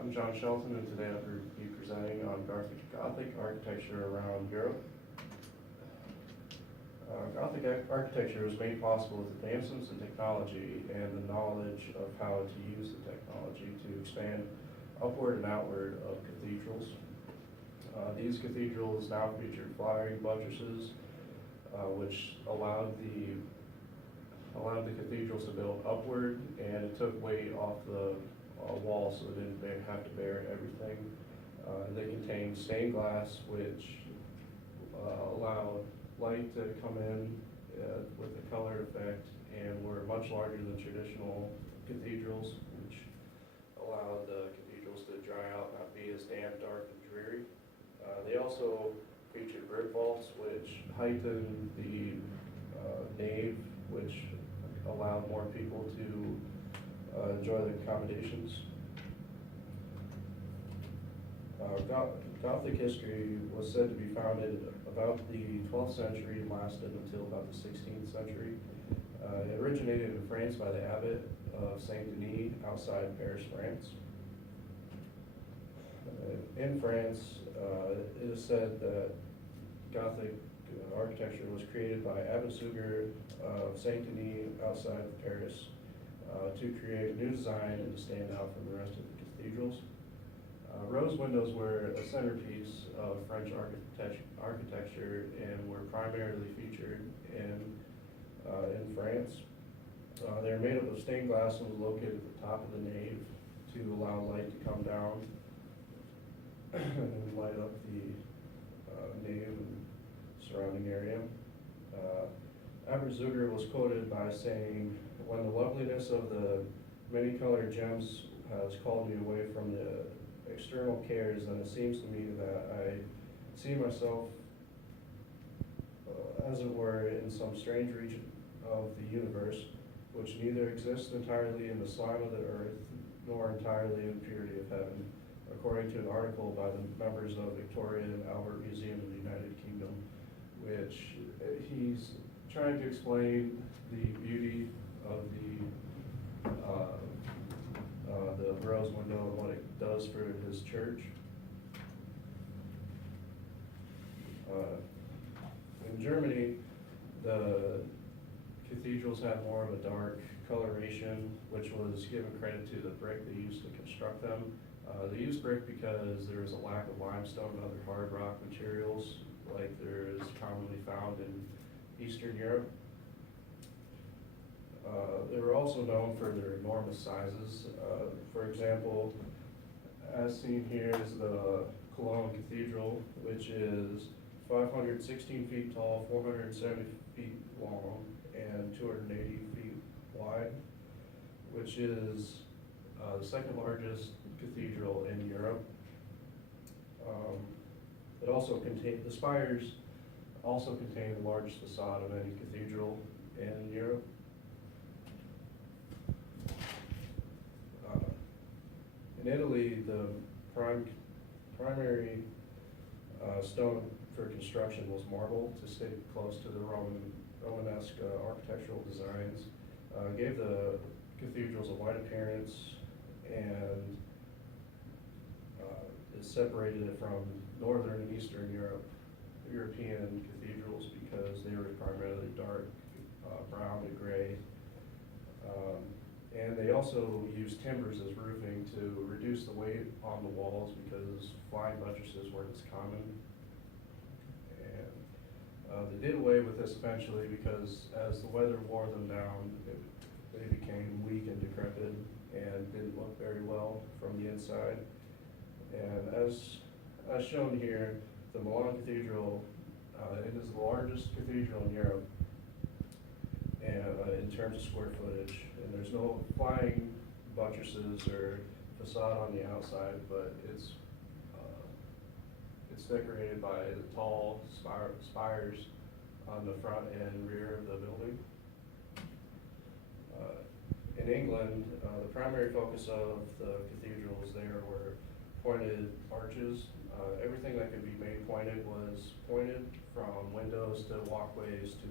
I'm John Shelton, and today I'll be presenting on Gothic architecture around Europe. Gothic architecture was made possible with advancements in technology and the knowledge of how to use the technology to expand upward and outward of cathedrals. These cathedrals now feature flying buttresses, which allowed the cathedrals to build upward, and it took weight off the wall, so they didn't have to bear everything. They contain stained glass, which allowed light to come in with a colored effect, and were much larger than traditional cathedrals, which allowed the cathedrals to dry out, not be as damp, dark, and dreary. They also featured brick vaults, which heightened the nave, which allowed more people to enjoy the accommodations. Gothic history was said to be founded about the 12th century and lasted until about the 16th century. It originated in France by the abbot of Saint Denis outside Paris, France. In France, it is said that Gothic architecture was created by Abbot Suger of Saint Denis outside of Paris to create a new design and to stand out from the rest of the cathedrals. Rose windows were a centerpiece of French architecture and were primarily featured in France. They were made up of stained glass and was located at the top of the nave to allow light to come down and light up the nave and surrounding area. Abbot Suger was quoted by saying, "When the loveliness of the many colored gems has called me away from the external cares, then it seems to me that I see myself as it were in some strange region of the universe, which neither exists entirely in the slime of the earth nor entirely in the purity of heaven," according to an article by the members of Victoria and Albert Museum of the United Kingdom, which he's trying to explain the beauty of the rose window and what it does for his church. In Germany, the cathedrals had more of a dark coloration, which was given credit to the brick they used to construct them. They used brick because there was a lack of limestone and other hard rock materials like there is commonly found in Eastern Europe. They were also known for their enormous sizes. For example, as seen here is the Cologne Cathedral, which is 516 feet tall, 470 feet long, and 280 feet wide, which is the second largest cathedral in Europe. It also contains, the spires also contain the largest facade of any cathedral in Europe. In Italy, the primary stone for construction was marble to stay close to the Romanesque architectural designs. Gave the cathedrals a white appearance, and it separated it from Northern and Eastern European cathedrals because they were primarily dark brown to gray. And they also used timbers as roofing to reduce the weight on the walls because flying buttresses weren't as common. And they did away with this eventually because as the weather wore them down, they became weak and decrepit and didn't look very well from the inside. And as shown here, the Milan Cathedral, it is the largest cathedral in Europe, and in terms of square footage. And there's no flying buttresses or facade on the outside, but it's decorated by the tall spires on the front and rear of the building. In England, the primary focus of the cathedrals there were pointed arches. Everything that could be made pointed was pointed, from windows to walkways to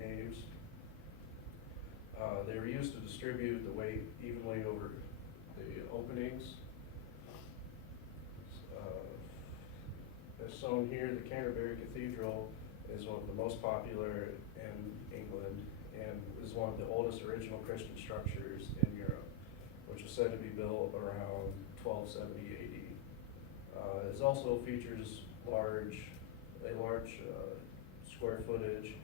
naves. They were used to distribute the weight evenly over the openings. shown here, the Canterbury Cathedral is one of the most popular in England and is one of the oldest original Christian structures in Europe, which was said to be built around 1270 AD. It also features a large square footage,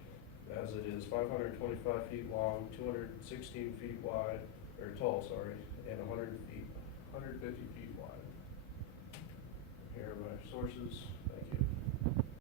as it is 525 feet long, 216 feet wide, or tall, sorry, and 150 feet wide. Here are my sources. Thank you.